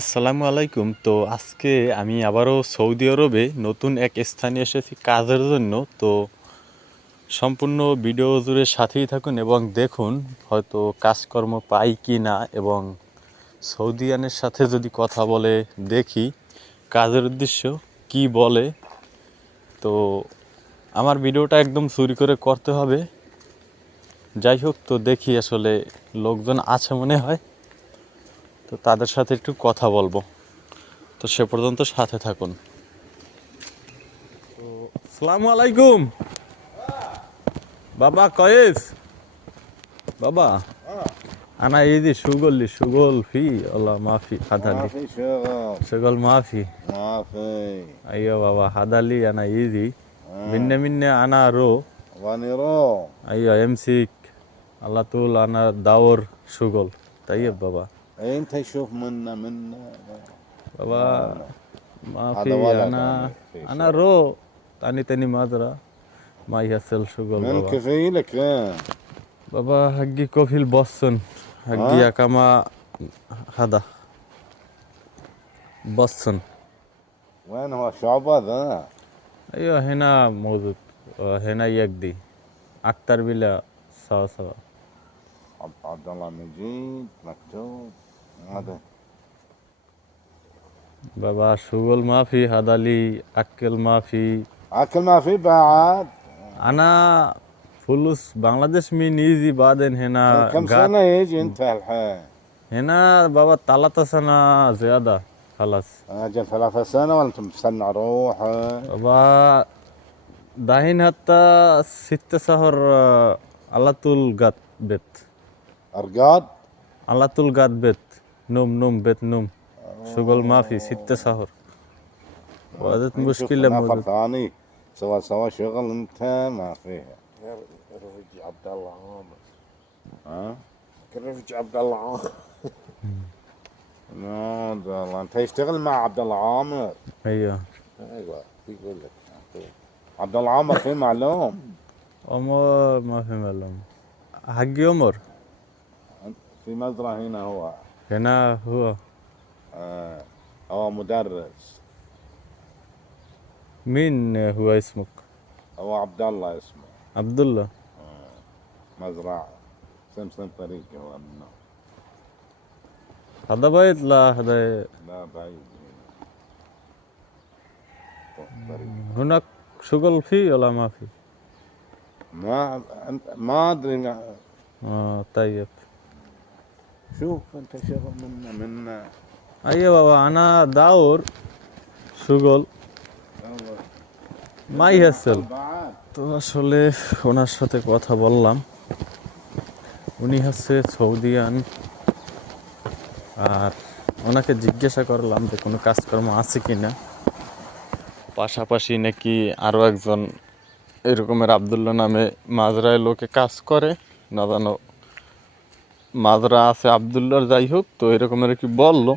আসসালামু আলাইকুম। তো আজকে আমি আবারও সৌদি আরবে নতুন এক স্থানে এসেছি কাজের জন্য। তো সম্পূর্ণ ভিডিও জুড়ে সাথেই থাকুন এবং দেখুন হয়তো কাজকর্ম পাই কি না, এবং সৌদিয়ানের সাথে যদি কথা বলে দেখি কাজের উদ্দেশ্য কি বলে। তো আমার ভিডিওটা একদম চুরি করে করতে হবে। যাই হোক, তো দেখি আসলে লোকজন আছে মনে হয়, তো তাদের সাথে একটু কথা বলবো। তো সে পর্যন্ত সাথে থাকুন। তো আসসালামু আলাইকুম বাবা কয়েস বাবা। أنا يدي شغل في والله ما في هذا ما لي في شغل. شغل ما في. ما في. أيوة بابا هذا لي أنا يدي آه. مني أنا رو. واني رو. أيوة يمسك على طول أنا دور شغل. طيب بابا. انت شوف منا بابا ما هذا في. ولد أنا رو تاني مادرة ما يحصل شغل من بابا. كفيلك بابا حقي كوفي البوسن حقي كما هذا بوسن. وين هو شعبة ذا؟ ايوه هنا موجود، هنا يقضي اكتر بلا سوا. عبد الله مجيد مكتوب هذا. بابا شغل ما في، هذا لي اكل ما في. اكل ما في بعد. انا فلوس بنغلاديش من يجي بعدين هنا كم سنة يجي انت الحين؟ هنا بابا 3 سنة زيادة خلاص. اجل 3 سنة ولا انت مستنى اروح؟ بابا داهين حتى 6 شهر على طول قد بيت. ارقاد؟ على طول قد بيت نوم بيت نوم. شغل ما في 6 شهر. وهذا مشكلة نفر موجود. ثاني سوا شغل انت ما فيها. رفيج عبد الله عامر. ها؟ رفيج عبد الله عامر. لا والله انت يشتغل مع عبد الله عامر. ايوه ايوه يقول لك عبد الله عامر في معلوم. عمر ما في معلوم. حقي عمر في مزرعة هنا هنا هو مدرس. مين هو اسمك؟ هو عبد الله اسمه. عبد الله. مزرعة سمسم طريق هو منه. هذا بيت لا هذا لا بعيد هنا. طريق. هناك شغل فيه ولا ما في؟ ما ادري طيب. شوف انت شغل منا ايوه بابا انا داور شغل ما يحصل। তো আসলে ওনার সাথে কথা বললাম, উনি হচ্ছে সৌদিয়ান, আর ওনাকে জিজ্ঞাসা করলাম যে কোনো কাজকর্ম আছে কি না। পাশাপাশি নাকি আরও একজন এরকমের আবদুল্লাহ নামে মাজরায় লোকে কাজ করে, না জানো মাজরা আছে আবদুল্লার। যাই হোক, তো এরকমের কি বললো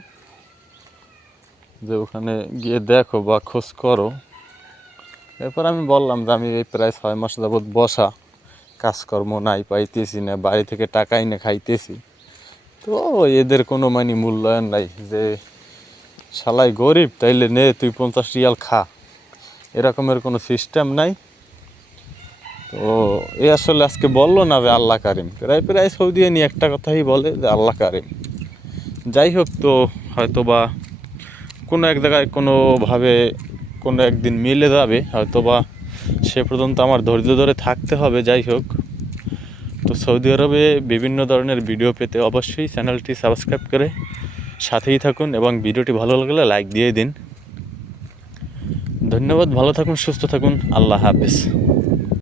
যে ওখানে গিয়ে দেখো বা খোঁজ করো। এরপর আমি বললাম যে আমি এই প্রায় 6 মাস যাবৎ বসা, কাজকর্ম নাই, পাইতেছি না, বাড়ি থেকে টাকা এনে খাইতেছি। তো এদের কোনো মূল্যায়ন নাই যে শালাই গরিব তাইলে নে তুই 50 রিয়াল খা, এরকমের কোনো সিস্টেম নাই। তো এ আসলে আজকে বললো না যে আল্লাহ কারিম, প্রায় সৌদি নিয়ে একটা কথাই বলে যে আল্লাহ কারিম। যাই হোক, তো হয়তো বা কোনো এক জায়গায় কোনোভাবে কোনো একদিন মিলে যাবে হয়তো বা, সে পর্যন্ত আমার ধৈর্য ধরে থাকতে হবে। যাই হোক, তো সৌদি আরবে বিভিন্ন ধরনের ভিডিও পেতে অবশ্যই চ্যানেলটি সাবস্ক্রাইব করে সাথেই থাকুন, এবং ভিডিওটি ভালো লাগলে লাইক দিয়ে দিন। ধন্যবাদ, ভালো থাকুন, সুস্থ থাকুন, আল্লাহ হাফেজ।